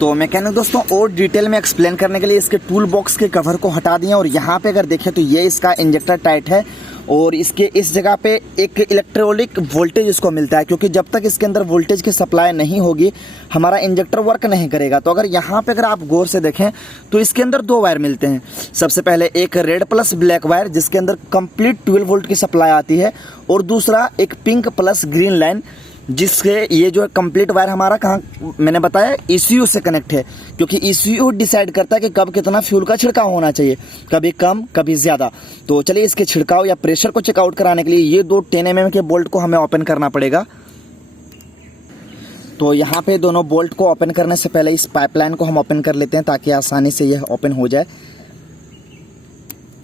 तो मैकेनिक दोस्तों और डिटेल में एक्सप्लेन करने के लिए इसके टूल बॉक्स के कवर को हटा दिए और यहाँ पे अगर देखें तो ये इसका इंजेक्टर टाइट है और इसके इस जगह पे एक इलेक्ट्रिक वोल्टेज इसको मिलता है, क्योंकि जब तक इसके अंदर वोल्टेज की सप्लाई नहीं होगी हमारा इंजेक्टर वर्क नहीं करेगा। तो अगर यहाँ पे अगर आप गौर से देखें तो इसके अंदर दो वायर मिलते हैं। सबसे पहले एक रेड प्लस ब्लैक वायर जिसके अंदर कंप्लीट 12 वोल्ट की सप्लाई आती है और दूसरा एक पिंक प्लस ग्रीन लाइन जिसके ये जो है कंप्लीट वायर हमारा कहाँ मैंने बताया ECU से कनेक्ट है, क्योंकि ECU डिसाइड करता है कि कब कितना फ्यूल का छिड़काव होना चाहिए, कभी कम कभी ज़्यादा। तो चलिए इसके छिड़काव या प्रेशर को चेकआउट कराने के लिए ये दो 10 mm के बोल्ट को हमें ओपन करना पड़ेगा। तो यहाँ पे दोनों बोल्ट को ओपन करने से पहले इस पाइपलाइन को हम ओपन कर लेते हैं ताकि आसानी से यह ओपन हो जाए।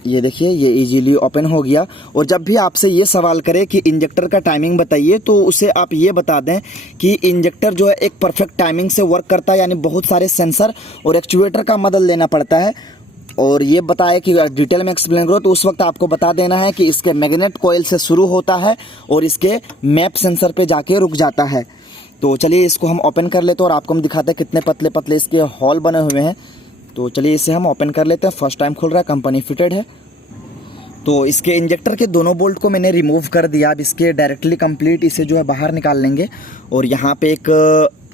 ये देखिए ये इजीली ओपन हो गया। और जब भी आपसे ये सवाल करे कि इंजेक्टर का टाइमिंग बताइए तो उसे आप ये बता दें कि इंजेक्टर जो है एक परफेक्ट टाइमिंग से वर्क करता है, यानी बहुत सारे सेंसर और एक्चुएटर का मदद लेना पड़ता है। और ये बताए कि डिटेल में एक्सप्लेन करो तो उस वक्त आपको बता देना है कि इसके मैग्नेट कॉइल से शुरू होता है और इसके मैप सेंसर पे जाके रुक जाता है। तो चलिए इसको हम ओपन कर लेते हैं और आपको हम दिखाते हैं कितने पतले पतले इसके हॉल बने हुए हैं। तो चलिए इसे हम ओपन कर लेते हैं। फर्स्ट टाइम खुल रहा है, कंपनी फिटेड है। तो इसके इंजेक्टर के दोनों बोल्ट को मैंने रिमूव कर दिया। अब इसके डायरेक्टली कंप्लीट इसे जो है बाहर निकाल लेंगे। और यहाँ पे एक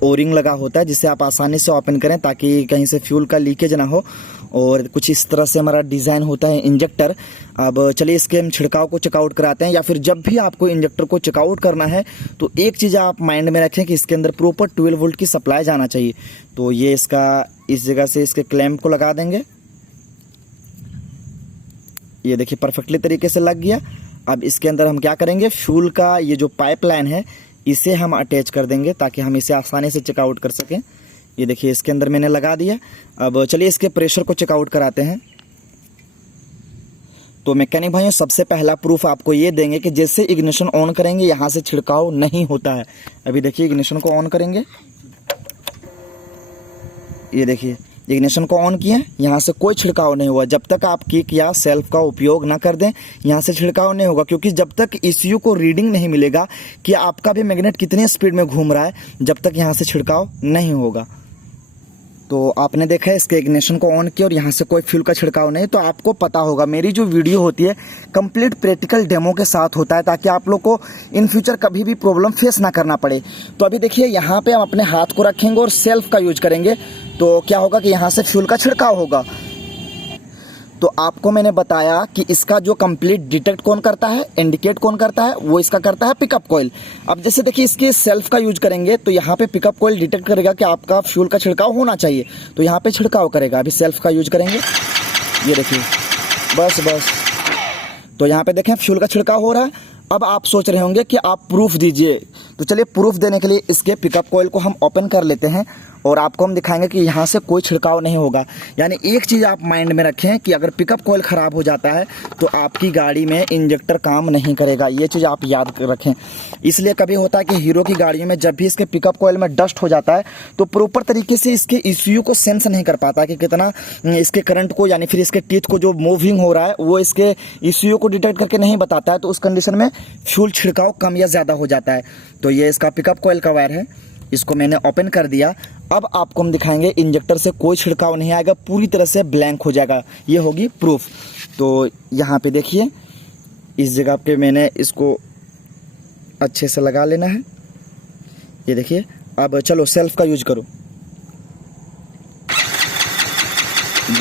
ओरिंग लगा होता है जिसे आप आसानी से ओपन करें ताकि कहीं से फ्यूल का लीकेज ना हो। और कुछ इस तरह से हमारा डिज़ाइन होता है इंजेक्टर। अब चलिए इसके हम छिड़काव को चेकआउट कराते हैं। या फिर जब भी आपको इंजेक्टर को चेकआउट करना है तो एक चीज़ आप माइंड में रखें कि इसके अंदर प्रॉपर 12 वोल्ट की सप्लाई जाना चाहिए। तो ये इसका इस जगह से इसके क्लैंप को लगा देंगे। ये देखिए परफेक्टली तरीके से लग गया। अब इसके अंदर हम क्या करेंगे, फ्यूल का ये जो पाइपलाइन है इसे हम अटैच कर देंगे ताकि हम इसे आसानी से चेकआउट कर सकें। ये देखिए इसके अंदर मैंने लगा दिया। अब चलिए इसके प्रेशर को चेकआउट कराते हैं। तो मैकेनिक भाइयों सबसे पहला प्रूफ आपको ये देंगे कि जैसे इग्निशन ऑन करेंगे यहाँ से छिड़काव नहीं होता है। अभी देखिए इग्निशन को ऑन करेंगे, ये देखिए इग्निशन को ऑन किए, यहाँ से कोई छिड़काव नहीं हुआ। जब तक आप किक या सेल्फ का उपयोग ना कर दें यहाँ से छिड़काव नहीं होगा, क्योंकि जब तक ECU को रीडिंग नहीं मिलेगा कि आपका भी मैग्नेट कितनी स्पीड में घूम रहा है, जब तक यहाँ से छिड़काव नहीं होगा। तो आपने देखा है इसके इग्निशन को ऑन किया और यहाँ से कोई फ्यूल का छिड़काव नहीं। तो आपको पता होगा मेरी जो वीडियो होती है कंप्लीट प्रैक्टिकल डेमो के साथ होता है ताकि आप लोग को इन फ्यूचर कभी भी प्रॉब्लम फेस ना करना पड़े। तो अभी देखिए यहाँ पे हम अपने हाथ को रखेंगे और सेल्फ का यूज करेंगे तो क्या होगा कि यहाँ से फ्यूल का छिड़काव होगा। तो आपको मैंने बताया कि इसका जो कंप्लीट डिटेक्ट कौन करता है, इंडिकेट कौन करता है, वो इसका करता है पिकअप कॉइल। अब जैसे देखिए इसके सेल्फ का यूज करेंगे तो यहाँ पे पिकअप कॉइल डिटेक्ट करेगा कि आपका फ्यूल का छिड़काव होना चाहिए, तो यहाँ पे छिड़काव करेगा। अभी सेल्फ का यूज करेंगे, ये देखिए बस तो यहाँ पे देखें फ्यूल का छिड़काव हो रहा है। अब आप सोच रहे होंगे कि आप प्रूफ दीजिए, तो चलिए प्रूफ देने के लिए इसके पिकअप कॉइल को हम ओपन कर लेते हैं और आपको हम दिखाएंगे कि यहाँ से कोई छिड़काव नहीं होगा। यानी एक चीज़ आप माइंड में रखें कि अगर पिकअप कॉइल ख़राब हो जाता है तो आपकी गाड़ी में इंजेक्टर काम नहीं करेगा, ये चीज़ आप याद रखें। इसलिए कभी होता है कि हीरो की गाड़ियों में जब भी इसके पिकअप कॉइल में डस्ट हो जाता है तो प्रॉपर तरीके से इसके ECU को सेंस नहीं कर पाता कि कितना इसके करंट को यानी फिर इसके टीथ को जो मूविंग हो रहा है वो इसके ECU को डिटेक्ट करके नहीं बताता है। तो उस कंडीशन में फ्यूल छिड़काव कम या ज़्यादा हो जाता है। तो ये इसका पिकअप कॉइल का वायर है, इसको मैंने ओपन कर दिया। अब आपको हम दिखाएंगे इंजेक्टर से कोई छिड़काव नहीं आएगा, पूरी तरह से ब्लैंक हो जाएगा। ये होगी प्रूफ। तो यहाँ पे देखिए इस जगह पे मैंने इसको अच्छे से लगा लेना है। ये देखिए अब चलो सेल्फ का यूज करो,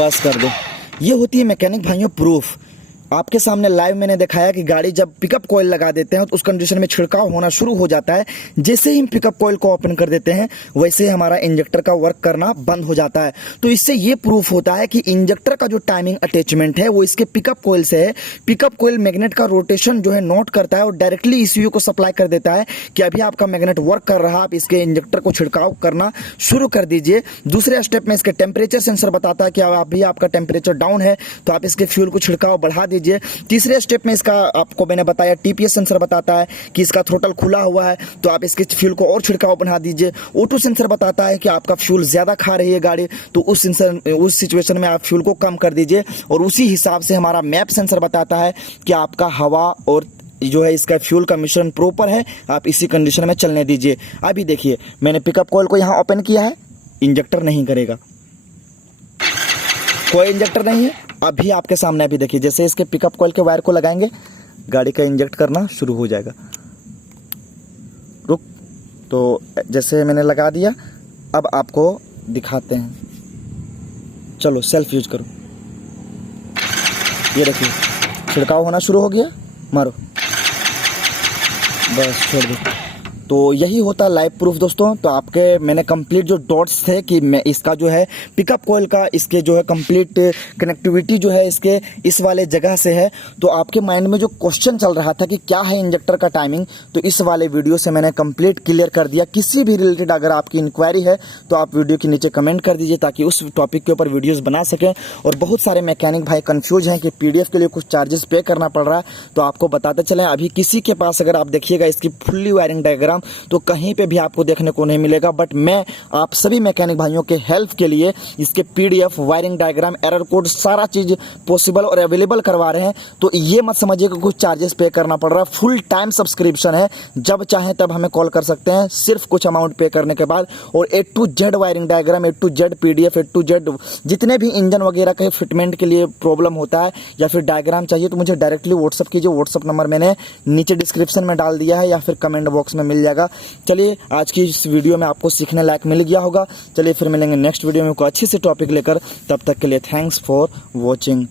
बस कर दो। ये होती है मैकेनिक भाइयों प्रूफ। आपके सामने लाइव मैंने दिखाया कि गाड़ी जब पिकअप कॉइल लगा देते हैं तो उस कंडीशन में छिड़काव होना शुरू हो जाता है। जैसे ही हम पिकअप कॉइल को ओपन कर देते हैं वैसे ही हमारा इंजेक्टर का वर्क करना बंद हो जाता है। तो इससे ये प्रूफ होता है कि इंजेक्टर का जो टाइमिंग अटैचमेंट है वो इसके पिकअप कॉइल से है। पिकअप कॉइल मैग्नेट का रोटेशन जो है नोट करता है और डायरेक्टली ECU को सप्लाई कर देता है कि अभी आपका मैग्नेट वर्क कर रहा है, आप इसके इंजेक्टर को छिड़काव करना शुरू कर दीजिए। दूसरे स्टेप में इसके टेम्परेचर सेंसर बताता है कि अभी आपका टेम्परेचर डाउन है तो आप इसके फ्यूल को छिड़काव बढ़ा दीजिए। तीसरे स्टेप में इसका आपको मैंने बताया TPS सेंसर बताता है कि इसका थ्रोटल खुला हुआ है तो आप इसके फ्यूल को और छिड़काव बढ़ा दीजिए। O2 सेंसर बताता है कि आपका फ्यूल ज़्यादा खा रही है गाड़ी, तो उस सिचुएशन में आप फ्यूल को कम कर दीजिए। और उसी हिसाब से हमारा मैप सेंसर बताता है कि आपका हवा और जो है इसका फ्यूल का मिश्रण प्रॉपर है, आप इसी कंडीशन में चलने दीजिए। अभी देखिए मैंने पिकअप कॉइल को यहाँ ओपन किया है, इंजेक्टर नहीं करेगा, कोई इंजेक्टर नहीं है। अभी आपके सामने अभी देखिए, जैसे इसके पिकअप कॉइल के वायर को लगाएंगे गाड़ी का इंजेक्ट करना शुरू हो जाएगा। रुक, तो जैसे मैंने लगा दिया, अब आपको दिखाते हैं। चलो सेल्फ यूज करो, ये देखिए छिड़काव होना शुरू हो गया, मारो बस छोड़ दो। तो यही होता है लाइव प्रूफ दोस्तों। तो आपके मैंने कंप्लीट जो डॉट्स थे कि मैं इसका जो है पिकअप कॉइल का इसके जो है कंप्लीट कनेक्टिविटी जो है इसके इस वाले जगह से है। तो आपके माइंड में जो क्वेश्चन चल रहा था कि क्या है इंजेक्टर का टाइमिंग, तो इस वाले वीडियो से मैंने कंप्लीट क्लियर कर दिया। किसी भी रिलेटेड अगर आपकी इंक्वायरी है तो आप वीडियो के नीचे कमेंट कर दीजिए ताकि उस टॉपिक के ऊपर वीडियोज़ बना सकें। और बहुत सारे मैकेनिक भाई कन्फ्यूज हैं कि PDF के लिए कुछ चार्जेस पे करना पड़ रहा है, तो आपको बताते चलें अभी किसी के पास अगर आप देखिएगा इसकी फुल्ली वायरिंग डायग्राम तो कहीं पे भी आपको देखने को नहीं मिलेगा। बट मैं आप सभी मैकेनिक भाइयों के हेल्प के लिए इसके PDF wiring diagram error code सारा चीज पॉसिबल और अवेलेबल करवा रहे हैं। तो ये मत समझिए कि कुछ चार्जेस पे करना पड़ रहा है, फुल टाइम सब्सक्रिप्शन है, जब चाहें तब हमें कॉल कर सकते हैं सिर्फ कुछ अमाउंट पे करने के बाद। और A to Z wiring diagram, A to Z PDF, A to Z जितने भी इंजन वगैरह के फिटमेंट के लिए प्रॉब्लम होता है या फिर डायग्राम चाहिए तो मुझे डायरेक्टली व्हाट्सअप कीजिए। व्हाट्सअप नंबर मैंने नीचे डिस्क्रिप्शन में डाल दिया है या फिर कमेंट बॉक्स में मिल जाएगा। चलिए आज की इस वीडियो में आपको सीखने लायक मिल गया होगा। चलिए फिर मिलेंगे नेक्स्ट वीडियो में कोई अच्छी सी टॉपिक लेकर, तब तक के लिए थैंक्स फॉर वॉचिंग।